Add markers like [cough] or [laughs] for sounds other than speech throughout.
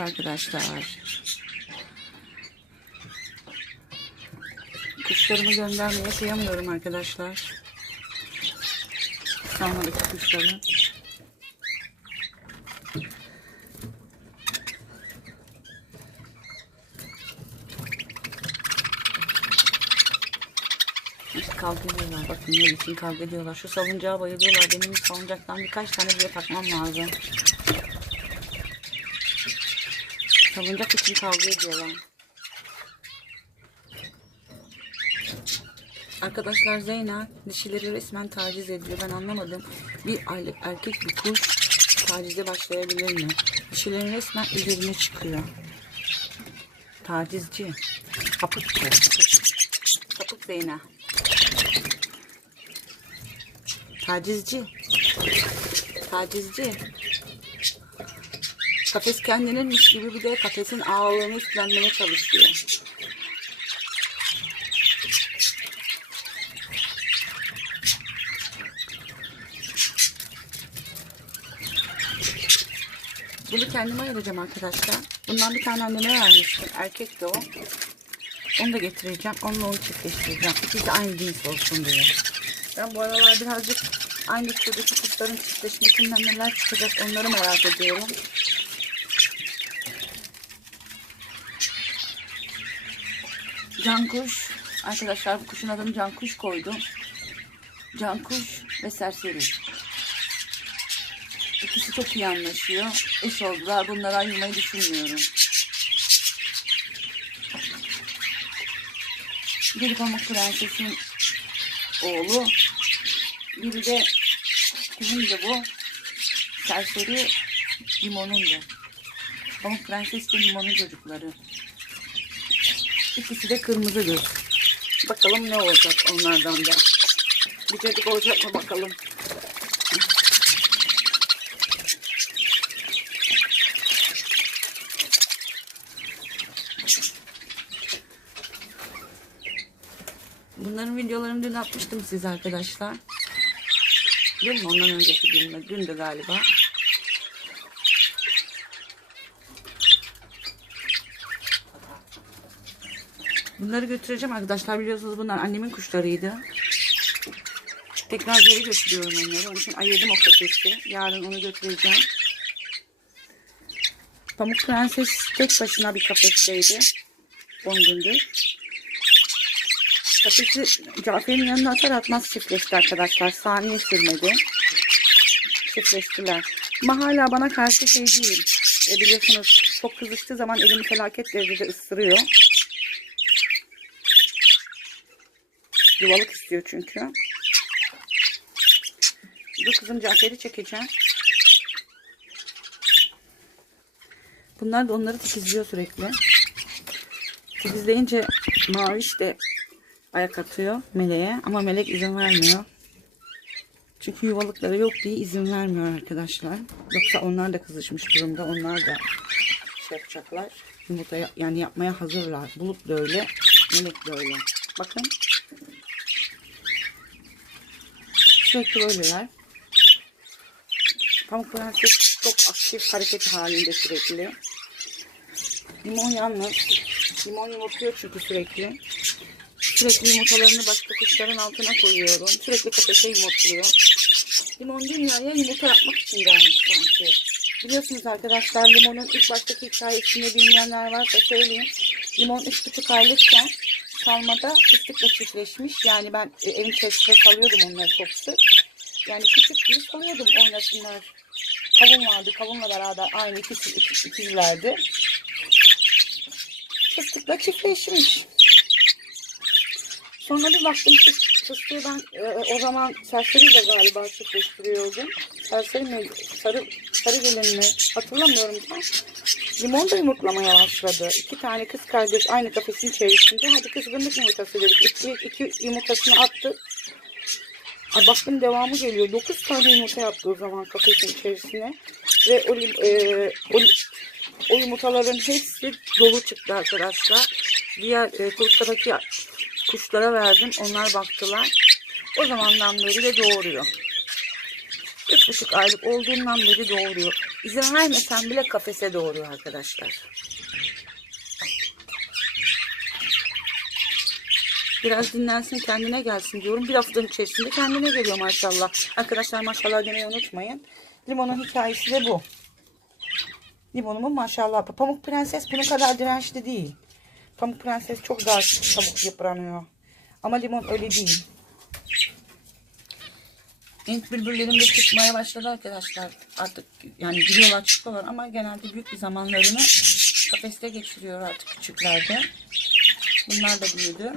arkadaşlar. Kuşlarımı göndermeye kıyamıyorum arkadaşlar. Salmadaki kuşları. İşte kavga ediyorlar. Bakın ne için kavga ediyorlar. Şu salıncağa bayılıyorlar. Benim salıncaktan birkaç tane bile takmam lazım. Salıncak için kavga ediyorlar. Arkadaşlar Zeyna dişileri resmen taciz ediyor. Ben anlamadım. Bir aylık erkek bir kuş tacize başlayabilir mi? Dişilerin resmen üzerine çıkıyor. Tacizci. Kapık. Kapık Zeyna. Tacizci. Tacizci. Kafes kendininmiş gibi bir de kafesin ağırlığını üstlenmeye çalışıyor. Bunu kendime ayıracağım arkadaşlar. Bundan bir tane anneme vermiştim. Erkek de o. Onu da getireceğim. Onunla onu çiftleştireceğim. İkisi de aynı cins olsun diye. Ben bu aralar birazcık aynı türdeki kuşların çiftleşmesinden neler çıkacak onları merak ediyorum. Cankuş. Arkadaşlar bu kuşun adını Cankuş koydum. Cankuş ve serseri. İkisi çok iyi anlaşıyor. Eş oldular. Bunları ayırmayı düşünmüyorum. Biri Pamuk Prenses'in oğlu. Biri de kimin de bu? Serseri Limon'un da. Pamuk Prenses ve Limon'un çocukları. İkisi de kırmızı göz. Bakalım ne olacak onlardan da. Bir çocuk olacak mı bakalım. Bunların videolarını dün atmıştım size arkadaşlar. Dün mü? Ondan önceki gün mü? Dün de galiba. Bunları götüreceğim arkadaşlar. Biliyorsunuz bunlar annemin kuşlarıydı. Tekrar geri götürüyorum onları. Onun için ayırdım o kafesi. Yarın onu götüreceğim. Pamuk Prenses tek başına bir kafesteydi. 10 gündür. Kafesi Cafer'in yanına atar atmaz çiftleşti arkadaşlar. Saniye sürmedi. Çiftleştiler. Ama hala bana karşı şey değil. E biliyorsunuz çok kızıştığı zaman elimi felaket derecede ısırıyor. Yuvalık istiyor çünkü. Dur kızım Cafer'i çekeceğim. Bunlar da onları tikizliyor sürekli. Tikizleyince Maviş de ayak atıyor meleğe ama melek izin vermiyor. Çünkü yuvalıkları yok diye izin vermiyor arkadaşlar. Yoksa onlar da kızışmış durumda. Onlar da şey yapacaklar. Yumurta ya- yani yapmaya hazırlar. Bulut da öyle, melek de öyle. Bakın. Sürekli böyleler. Pamuk Prenses çok aktif hareket halinde sürekli. Limon yalnız. Limon yumurtluyor çünkü sürekli. Sürekli yumurtalarını başka kuşların altına koyuyorum. Sürekli kafese yumurtluyor. Limon dünyaya yumurta yapmak için gelmiş sanki. Biliyorsunuz arkadaşlar limonun ilk baştaki hikayesini bilmeyenler varsa söyleyeyim. Limon 3,5 aylıkken salmada fıstıkla çiftleşmiş. Yani ben evin içerisinde salıyordum onları çok sık. Yani küçük gibi salıyordum oynasınlar. Kavun vardı. Kavunla beraber aynı ikisi ikiz- ikizlerdi. Fıstıkla çiftleşmiş. Sonra bir baktım fıs- fıstığı ben e, o zaman serseriyle galiba çiftleştiriyordum. Serseri mi, sarı, sarı gelin mi hatırlamıyorum tam. Limon da yumurtlamaya başladı. İki tane kız kardeş aynı kafesin içerisinde. Hadi kızgınlık yumurtası dedik. İki, iki yumurtasını attı. Ay baktım devamı geliyor. Dokuz tane yumurta yaptı o zaman kafesin içerisine. Ve o, e, o, o yumurtaların hepsi dolu çıktı arkadaşlar. Diğer e, kuluçkadaki kuşlara verdim. Onlar baktılar. O zamandan beri de doğuruyor. Üç buçuk aylık olduğundan beri doğuruyor. İzin vermesem bile kafese doğuruyor arkadaşlar. Biraz dinlensin kendine gelsin diyorum. Bir haftanın içerisinde kendine geliyor maşallah. Arkadaşlar maşallah demeyi unutmayın. Limonun hikayesi de bu. Limonumun maşallah. Pamuk Prenses bunun kadar dirençli değil. Pamuk Prenses çok daha çabuk yıpranıyor. Ama limon öyle değil. İlk bülbüllerim de çıkmaya başladı arkadaşlar. Artık yani giriyorlar çıkıyorlar ama genelde büyük bir zamanlarını kafeste geçiriyor artık küçüklerde. Bunlar da büyüdü.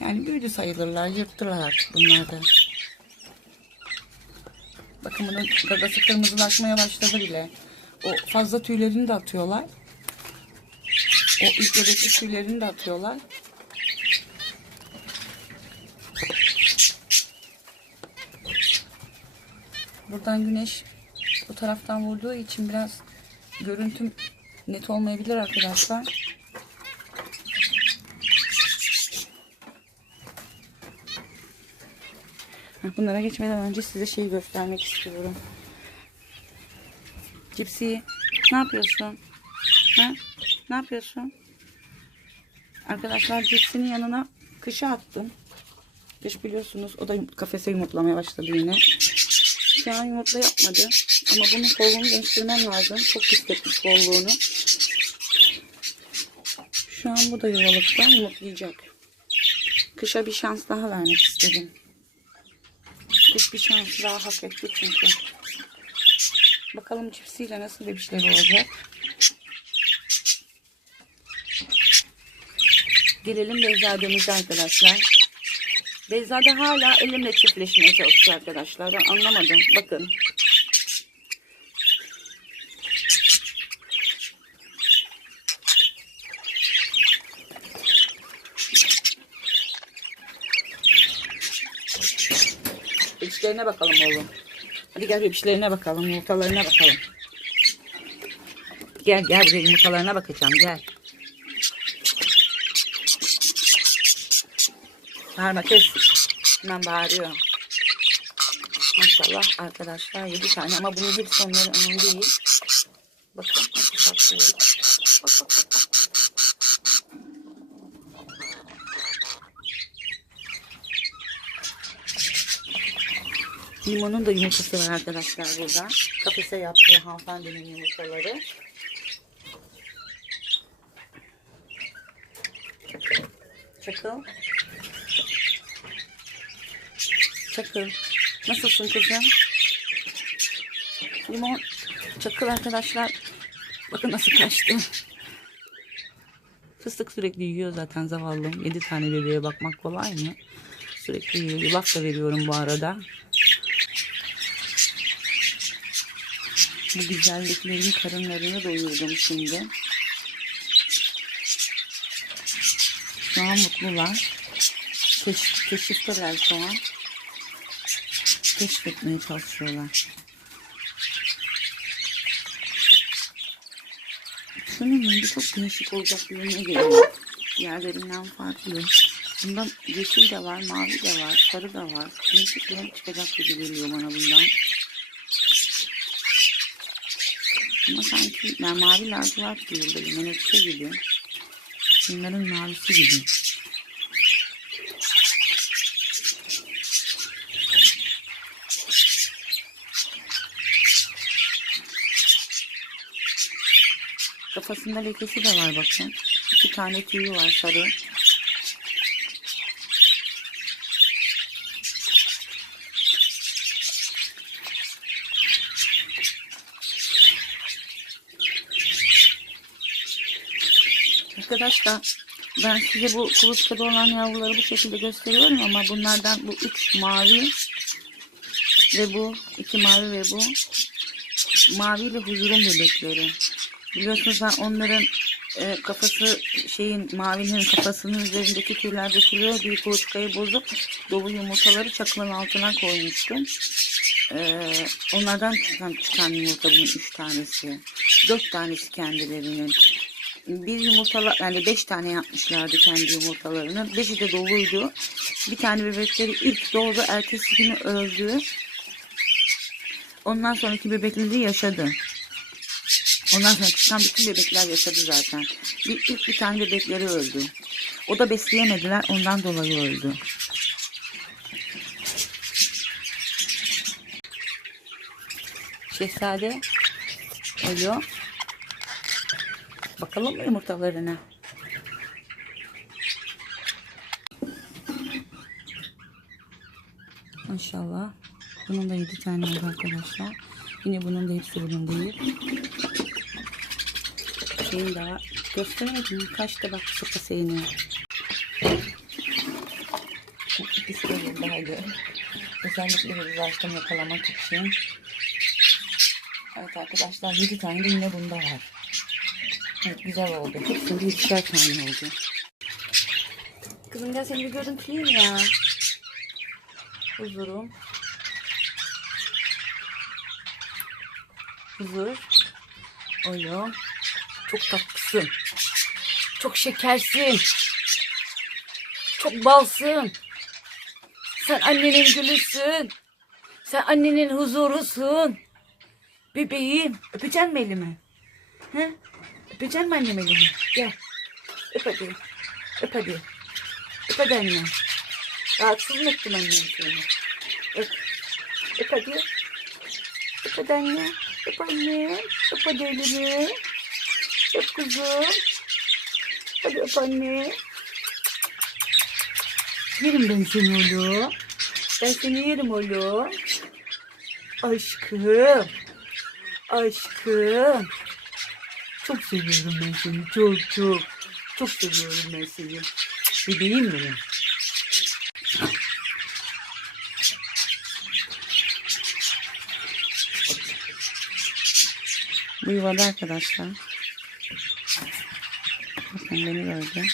Yani büyüdü sayılırlar. Yırttılar artık bunlar da. Bakın bunun gagası kırmızılaşmaya başladı bile. O fazla tüylerini de atıyorlar. O ilk tüylerini de atıyorlar. Buradan güneş bu taraftan vurduğu için biraz görüntüm net olmayabilir arkadaşlar. Bunlara geçmeden önce size şeyi göstermek istiyorum. Cipsi ne yapıyorsun? Ha? Ne yapıyorsun? Arkadaşlar cipsinin yanına kışa attım. Kış biliyorsunuz o da kafese yumurtlamaya başladı yine. Şu an yumurta yapmadı. Ama bunun kolunu değiştirmem lazım. Çok hissetmiş kolluğunu. Şu an bu da yuvalıkta yumurtlayacak. Kışa bir şans daha vermek istedim. Kış bir şans daha hak etti çünkü. Bakalım cipsiyle nasıl bebişleri olacak. Gelelim Beyzademize arkadaşlar. Beyzade hala elimle çiftleşmeye çalışıyor arkadaşlar. Ben anlamadım. Bakın. Bebişlerine bakalım oğlum. Hadi gel bebişlerine bakalım. Yumurtalarına bakalım. Gel gel buraya yumurtalarına bakacağım. Gel. Bağırma kız. Hemen bağırıyor. Maşallah arkadaşlar 7 tane ama bunun hepsi onların onun değil. Bakın. Limonun da yumurtası var arkadaşlar burada. Kafese yaptığı hanımefendinin yumurtaları. Çakıl. Çakıl. Nasılsın kızım? Limon. Çakıl arkadaşlar. [laughs] Bakın nasıl kaçtı. Fıstık sürekli yiyor zaten zavallım. 7 tane bebeğe bakmak kolay mı? Sürekli yiyor. Yulaf da veriyorum bu arada. Bu güzelliklerin karınlarını doyurdum şimdi. Şu an mutlular. Keş, keşifteler şu an. Keşfetmeye çalışıyorlar. Şunun rengi çok değişik olacak bir yerine geliyor. Diğerlerinden farklı. Bundan yeşil de var, mavi de var, sarı da var. Değişik renk çıkacak gibi geliyor bana bundan. Ama sanki yani mavi lacivert değil böyle menekşe gibi. Bunların mavisi gibi. Kafasında lekesi de var bakın. İki tane tüyü var sarı. Arkadaşlar ben size bu kuluçkada olan yavruları bu şekilde gösteriyorum ama bunlardan bu üç mavi ve bu iki mavi ve bu mavi ile huzurun bebekleri. Biliyorsunuz ben onların e, kafası şeyin mavinin kafasının üzerindeki tüyler dökülüyor diye kuluçkayı bozup dolu yumurtaları çakılın altına koymuştum. E, onlardan çıkan, çıkan yumurta bunun üç tanesi. Dört tanesi kendilerinin bir yumurtalar yani beş tane yapmışlardı kendi yumurtalarını. Beşi de doluydu. Bir tane bebekleri ilk doğdu. Ertesi günü öldü. Ondan sonraki bebekleri yaşadı. Ondan sonra çıkan bütün bebekler yaşadı zaten. Bir, ilk bir tane bebekleri öldü. O da besleyemediler ondan dolayı öldü. Şehzade. Alo. Bakalım mı yumurtalarına? Maşallah. Bunun da 7 tane oldu arkadaşlar. Yine bunun da hepsi bunun değil. Şeyin daha gösteremedim. Kaç da bak sıkı de buradaydı. Özellikle uğraştım yakalamak için. Evet arkadaşlar 7 tane de yine bunda var. Evet güzel oldu. Hepsinde 7'şer tane oldu. Kızım gel seni bir görüntüleyeyim ya. Huzurum. Huzur. Oğlum. Çok tatlısın. Çok şekersin. Çok balsın. Sen annenin gülüsün. Sen annenin huzurusun. Bebeğim. Öpeceksin mi elimi? He? Öpeceksin mi annem elimi? Gel. Öp hadi. Öp hadi. Öp hadi annem. Rahatsız mı ettim annem seni? Öp. Öp hadi. Öp hadi anne. Öp anne. Öp hadi elimi. Öp kuzum. Hadi öp anne. Yerim ben seni oğlum. Ben seni yerim oğlum. Aşkım. Aşkım. Çok seviyorum ben seni. Çok çok. Çok seviyorum ben seni. Bebeğim benim. Bu yuvada arkadaşlar. Bakın beni gördü.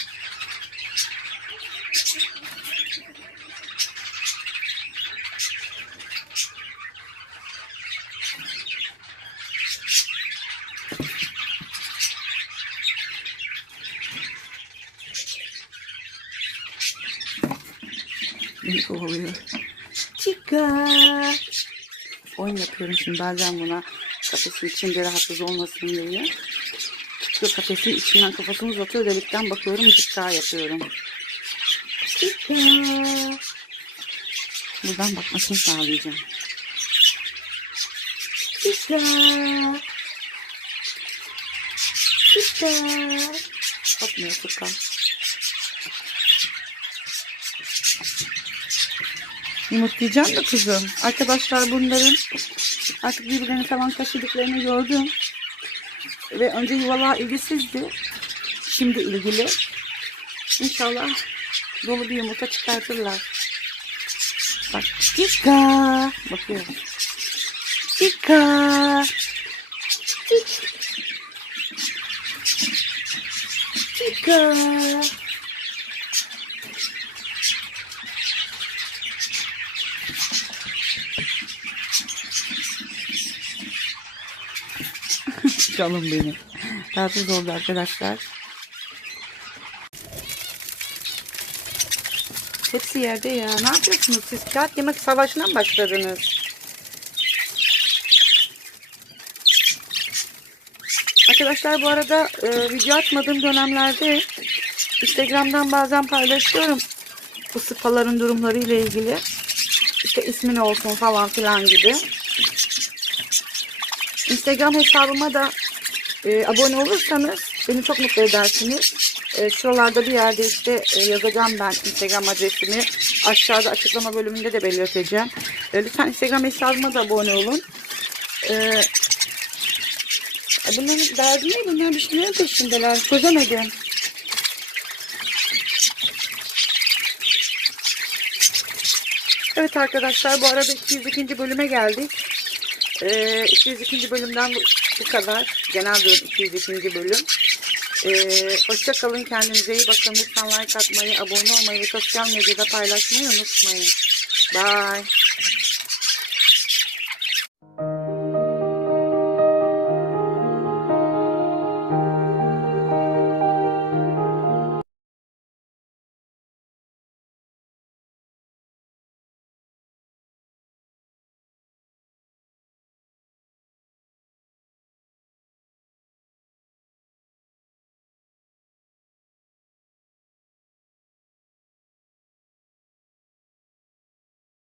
Beni kovalıyor. Chica. Oyun yapıyorum şimdi bazen buna kafesin içinde rahatsız olmasın diye. Çıkıyor kafesin içinden kafasını uzatıyor delikten bakıyorum Chica yapıyorum. Chica. Buradan bakmasını sağlayacağım. Chica. Chica. Bakmıyor Furkan. Yumurtlayacağım da kızım. Arkadaşlar bunların artık birbirlerini falan taşıdıklarını gördüm. Ve önce yuvalığa ilgisizdi. Şimdi ilgili. İnşallah dolu bir yumurta çıkartırlar. Bak. Chica. Bakıyor. Chica. Chica. Canım benim. Rahatsız oldu arkadaşlar. Hepsi yerde ya. Ne yapıyorsunuz siz? Kağıt yemek savaşına mı başladınız? Arkadaşlar bu arada e, video atmadığım dönemlerde Instagram'dan bazen paylaşıyorum. Bu spaların durumları ile ilgili. İşte ismin olsun falan filan gibi. Instagram hesabıma da e, abone olursanız beni çok mutlu edersiniz. E, şuralarda bir yerde işte e, yazacağım ben Instagram adresimi. Aşağıda açıklama bölümünde de belirteceğim. E, lütfen Instagram hesabıma da abone olun. E, bunların derdi ne? Bunlar bir şeylerin peşindeler. Çözemedim. Evet arkadaşlar bu arada 202. bölüme geldik. Ee, 202. bölümden bu, kadar. Genel diyorum 202. bölüm. Ee, hoşça kalın. Kendinize iyi bakın. Lütfen like atmayı, abone olmayı ve sosyal medyada paylaşmayı unutmayın. Bye.